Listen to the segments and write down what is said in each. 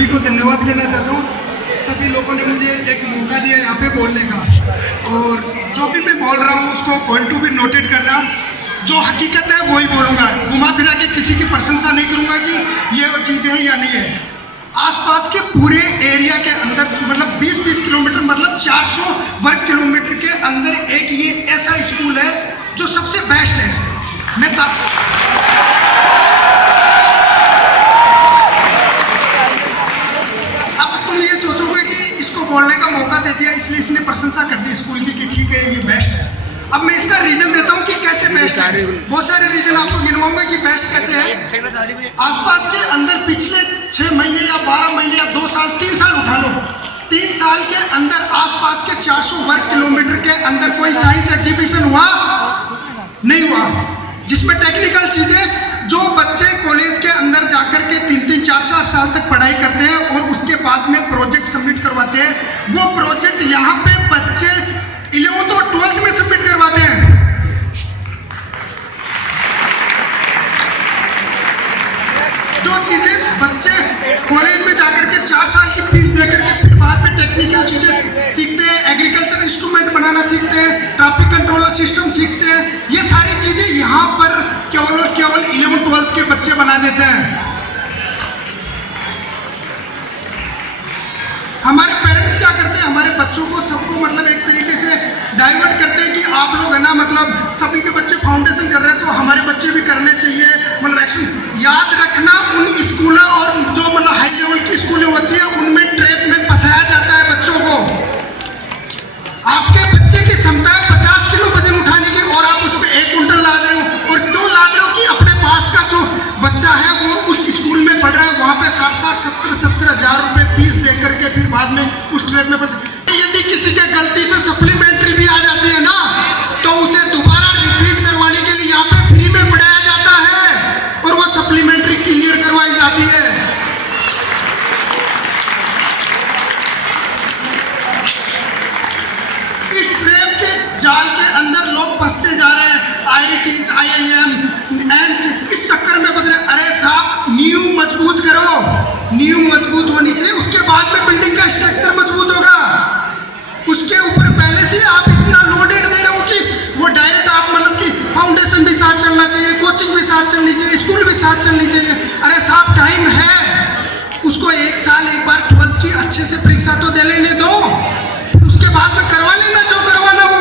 सभी को धन्यवाद देना चाहता हूँ। सभी लोगों ने मुझे एक मौका दिया यहाँ पे बोलने का, और जो भी मैं बोल रहा हूँ उसको पॉइंट टू भी नोटेड करना। जो हकीकत है वही बोलूँगा, घुमा फिरा के किसी की प्रशंसा नहीं करूँगा कि ये वो चीज़ है या नहीं है। आसपास के पूरे एरिया के अंदर मतलब 20-20 किलोमीटर मतलब 400 वर्ग किलोमीटर के अंदर एक ये ऐसा स्कूल है जो सबसे बेस्ट है। मैं अब तुम ये सोचोगे कि इसको बोलने का मौका दे दिया इसलिए इसने प्रशंसा कर दी स्कूल की कि ठीक है ये बेस्ट है। अब मैं इसका रीजन देता हूँ कि कैसे बेस्ट है। बहुत सारे रीजन आपको गिनवाऊंगा कि बेस्ट कैसे है। आसपास के अंदर पिछले 6 महीने या 12 महीने या 2 साल 3 साल उठा लो, 3 साल के अंदर आसपास के 400 वर्ग किलोमीटर के अंदर कोई साइंस एग्जीबिशन हुआ नहीं हुआ, जिसमें टेक्निकल चीजें जो बच्चे कॉलेज के अंदर जाकर के 3-3, 4-4 साल तक पढ़ाई करते हैं और उसके बाद में प्रोजेक्ट सबमिट करवाते हैं, वो प्रोजेक्ट यहाँ पे बच्चे 11th और 12th में सबमिट करवाते हैं। जो चीजें बच्चे कॉलेज में जाकर के 4 साल की फीस देकर के फिर बाद में टेक्निकल चीजें सीखते हैं, एग्रीकल्चर इंस्ट्रूमेंट बनाना सीखते हैं, ट्रैफिक कंट्रोलर सिस्टम सीखते हैं, ये सारी चीजें यहाँ पर केवल 11th-12th के बच्चे बना देते हैं। हमारे पेरेंट्स क्या करते हैं, हमारे बच्चों को सबको मतलब एक तरीके से डाइवर्ट करते हैं कि आप लोग है ना मतलब सभी के बच्चे फाउंडेशन कर रहे हैं तो हमारे बच्चे भी करने चाहिए, मतलब एक्शन। याद रखना उन स्कूलों और जो मतलब हाई लेवल की स्कूलें होती है उनमें ट्रैप में फंसाया जाता है बच्चों को। आपके बच्चे की क्षमता है 50 किलो वजन उठाने की और आप उसमें 1 कुंटल लाद रहे हो, और क्यों लाद रहे हो कि अपने पास का जो बच्चा है वो उस स्कूल में पढ़ रहा है, वहां पे 60-70 हज़ार रुपए फीस दे करके फिर बाद में उस ट्रैप में फंसे। यदि किसी के गलती से सप्लीमेंट्री भी आ जाती है ना तो उसे दोबारा रिपीट करवाने के लिए यहाँ पे फ्री में पढ़ाया जाता है और वो सप्लीमेंट्री क्लियर करवाई जाती है। इस ट्रैप के जाल के अंदर लोग फंसते जा रहे हैं, IITs, IIM, एम्स इस चक्कर में बदले। अरे साहब नींव मजबूत करो, नींव मजबूत होनी चाहिए, उसके बाद में बिल्डिंग का स्ट्रक्चर मजबूत होगा। उसके ऊपर पहले से आप इतना लोडेड दे रहे हो कि वो डायरेक्ट आप मतलब कि फाउंडेशन भी साथ चलना चाहिए, कोचिंग भी साथ चलनी चाहिए, स्कूल भी साथ चलनी चाहिए। अरे साहब टाइम है, उसको 1 साल एक बार 12th की अच्छे से परीक्षा तो दे लेने दो, उसके बाद में करवा लेना जो करवाना हो।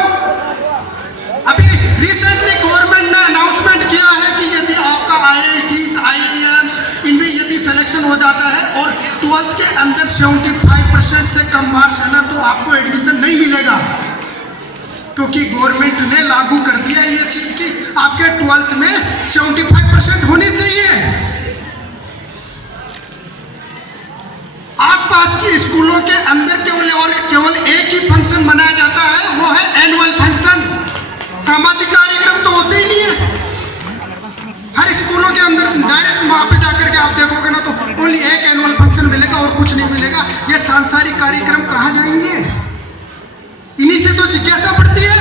अभी रिसेंटली गवर्नमेंट ने अनाउंसमेंट किया है कि यदि आपका IITs, IIMs इनमें यदि सिलेक्शन हो जाता है और 12th के अंदर 75% से कम मार्क्स है ना तो आपको एडमिशन नहीं मिलेगा, क्योंकि गवर्नमेंट ने लागू कर दिया ये चीज कि आपके 12th में 75% होने चाहिए। आसपास के स्कूलों के अंदर केवल एक ही फंक्शन मनाया जाता है, वो है एनुअल फंक्शन। सामाजिक कार्यक्रम तो होते ही नहीं है हर स्कूलों के अंदर। डायरेक्ट वहां पे जाकर के आप देखोगे ना तो ओनली एक एनुअल फंक्शन मिलेगा और कुछ नहीं मिलेगा। ये सांसारिक कार्यक्रम कहाँ जाएंगे? इन्हीं से तो जिज्ञासा बढ़ती है।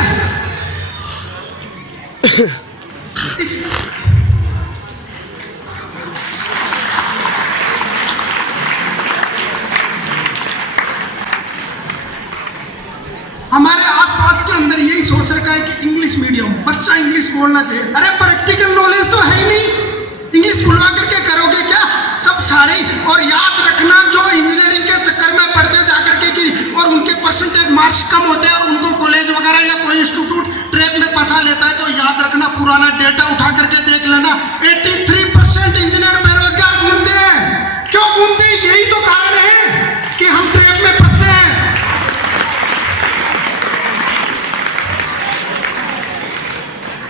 हमारे आसपास के अंदर यही सोच रखा है कि इंग्लिश मीडियम बच्चा इंग्लिश बोलना चाहिए। अरे प्रैक्टिकल नॉलेज तो है ही नहीं, इंग्लिश बुलवा करके करोगे क्या सब सारे। और याद रखना जो इंजीनियरिंग के चक्कर में पढ़ते जाकर के कि और उनके परसेंटेज मार्क्स कम होते हैं और उनको कॉलेज वगैरह या कोई इंस्टीट्यूट ट्रैक में फंसा लेता है, तो याद रखना पुराना डेटा उठा करके देख लेना 83% इंजीनियर बेरोजगार घूमते हैं। क्यों घूमते हैं? यही तो कारण है कि हम ट्रैक में फंसते हैं।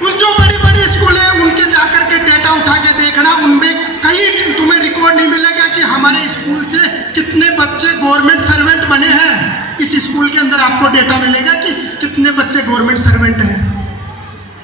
उन जो बड़ी स्कूल है उनके जाकर के डेटा उठा के देखना, उनमें कहीं तुम्हें रिकॉर्ड नहीं मिलेगा कि हमारे स्कूल से कितने बच्चे गवर्नमेंट सर्वेंट बने हैं। इस स्कूल के अंदर आपको डेटा मिलेगा कि कितने बच्चे गवर्नमेंट सर्वेंट हैं,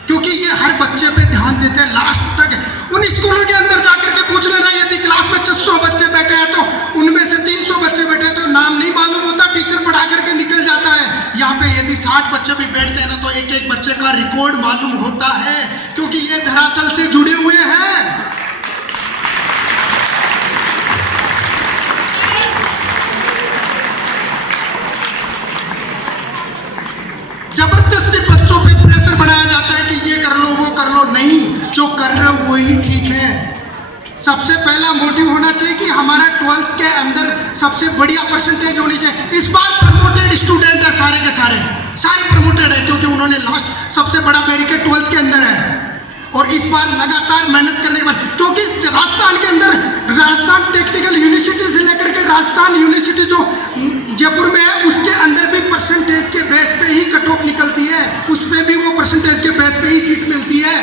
क्योंकि ये हर बच्चे पे ध्यान देते हैं लास्ट तक। उन स्कूलों के अंदर जाकर के पूछ लेना, यदि क्लास में 600 बच्चे बैठे हैं तो उनमें से 300 बच्चे बैठे हैं तो नाम नहीं मालूम होता, टीचर पढ़ा करके निकल जाता है। यहाँ पे यदि 60 बच्चे भी बैठते हैं ना तो एक बच्चे का रिकॉर्ड मालूम होता है, क्योंकि ये धरातल से जुड़े हुए हैं। नहीं, जो कर रहे हो वही ठीक है। सबसे पहला मोटिव होना चाहिए कि हमारा 12th के अंदर सबसे बढ़िया परसेंटेज होनी चाहिए। इस बार प्रमोटेड स्टूडेंट है सारे के सारे प्रमोटेड है, क्योंकि उन्होंने लास्ट सबसे बड़ा बैरिकेड 12th के अंदर है। और इस बार लगातार मेहनत करने के बाद, क्योंकि राजस्थान के अंदर राजस्थान टेक्निकल यूनिवर्सिटी से लेकर के राजस्थान यूनिवर्सिटी जो जयपुर में है, उसके अंदर भी परसेंटेज के बेस पे ही कट ऑफ निकलती है, उसमें भी वो परसेंटेज के बेस पे ही सीट मिलती है।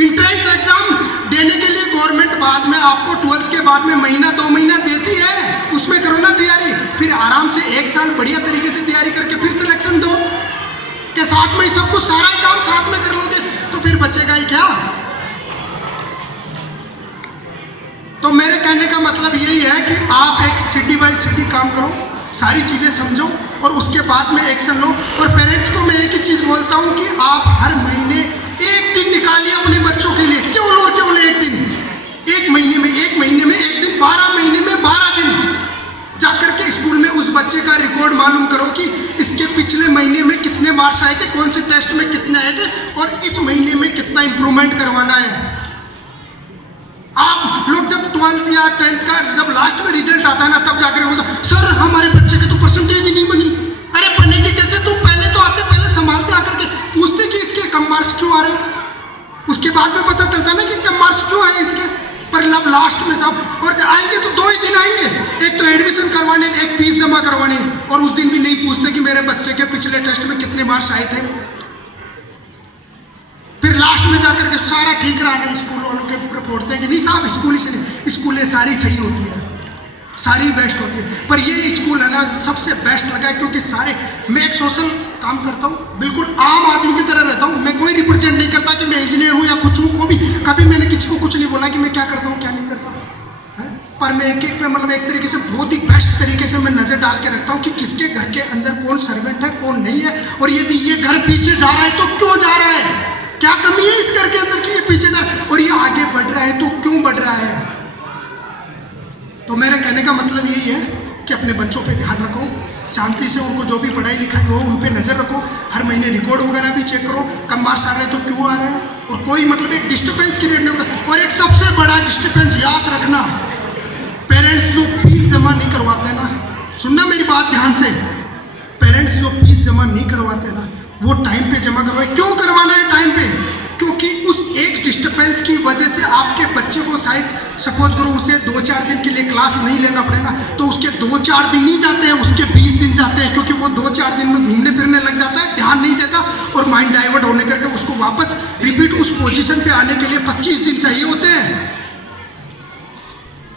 इंट्रेंस एग्जाम देने के लिए गवर्नमेंट बाद में आपको 12th के बाद में महीना 2 महीना देती है, उसमें करो ना तैयारी, फिर आराम से 1 साल बढ़िया तरीके से तैयारी करके फिर सिलेक्शन दो के साथ में ही सब कुछ सारा काम साथ में कर लोगे तो फिर बचेगा ही क्या। तो मेरे कहने का मतलब यही है कि आप एक सिटी बाय सिटी काम करो, सारी चीजें समझो और उसके बाद में एक्शन लो। और पेरेंट्स को मैं एक ही चीज बोलता हूं कि आप हर महीने 1 दिन निकालिए अपने बच्चों के लिए, केवल 1 दिन, 1 महीने में 1 दिन, 12 महीने में 12 दिन जाकर के स्कूल में उस बच्चे का रिकॉर्ड मालूम करो कि इसके पिछले महीने में कितने मार्क्स आए थे, कौन से टेस्ट में कितने आए थे और इस महीने में कितना इंप्रूवमेंट करवाना है। आप लोग जब 12th या 10th का जब लास्ट में रिजल्ट आता है ना, तब जाकर बोलते सर हमारे बच्चे के तो परसेंटेज ही नहीं बनी। अरे बनेगी कैसे? तुम पहले तो आते, पहले संभालते आकर के पूछते कि इसके कम मार्क्स क्यों आ रहे हैं, उसके बाद में पता चलता ना कि कम मार्क्स क्यों आए इसके। पर लब लास्ट में सब और आएंगे तो 2 ही दिन आएंगे, एक तो एडमिशन करवाने, एक फीस जमा करवाने, और उस दिन भी नहीं पूछते कि मेरे बच्चे के पिछले टेस्ट में कितने मार्क्स आए थे। फिर लास्ट में जाकर के सारा ठीक रहा नहीं, स्कूल वालों के ऊपर फोड़ते हैं कि नहीं साहब स्कूल ही से, स्कूलें सारी सही होती है, सारी बेस्ट होती है। पर ये स्कूल है ना सबसे बेस्ट लगा है, क्योंकि सारे, मैं एक सोशल काम करता हूँ, बिल्कुल आम आदमी की तरह रहता हूँ, मैं कोई रिप्रेजेंट नहीं करता कि मैं इंजीनियर हूँ या कुछ हूँ, को भी कभी मैंने किसी को कुछ नहीं बोला कि मैं क्या करता हूँ क्या नहीं करता हूँ। पर मैं एक पे मतलब एक तरीके से बहुत ही बेस्ट तरीके से मैं नजर डाल के रखता हूँ कि किसके घर के अंदर कौन सर्वेंट है कौन नहीं है, और यदि ये घर पीछे जा रहा है तो क्यों जा रहा है, क्या कमी है इस घर के अंदर कि ये पीछे जा रहा है, और ये आगे बढ़ रहा है तो क्यों बढ़ रहा है। तो मेरे कहने का मतलब यही है कि अपने बच्चों पे ध्यान रखो, शांति से उनको जो भी पढ़ाई लिखाई हो उन पे नजर रखो, हर महीने रिकॉर्ड वगैरह भी चेक करो, कम मार्क्स आ रहे हैं तो क्यों आ रहे हैं, और कोई मतलब एक डिस्टर्बेंस क्रिएट नहीं होता। और एक सबसे बड़ा डिस्टर्बेंस याद रखना, पेरेंट्स जो फीस जमा नहीं करवाते ना, सुनना मेरी बात ध्यान से, पेरेंट्स जो फीस जमा नहीं करवाते ना वो टाइम पे जमा करवाए। क्यों करवाना है टाइम पे? क्योंकि उस एक डिस्टर्बेंस की वजह से आपके बच्चे को शायद सपोज करो उसे 2-4 दिन के लिए क्लास नहीं लेना पड़ेगा, तो उसके 2-4 दिन नहीं जाते हैं, उसके 20 दिन जाते हैं, क्योंकि वो 2-4 दिन में घूमने फिरने लग जाता है, ध्यान नहीं देता और माइंड डाइवर्ट होने करके उसको वापस रिपीट उस पोजीशन पे आने के लिए 25 दिन चाहिए होते हैं।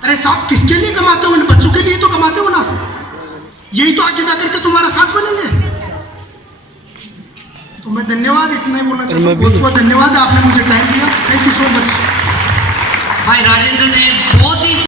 अरे साहब किसके लिए कमाते हो? इन बच्चों के लिए तो कमाते हो ना, यही तो आगे जाकर के तुम्हारा साथ बनेंगे। तो मैं धन्यवाद इतना ही बोलना चाहता हूँ, बहुत बहुत धन्यवाद, आपने मुझे टाइम दिया, थैंक यू सो मच। भाई राजेंद्र ने बहुत ही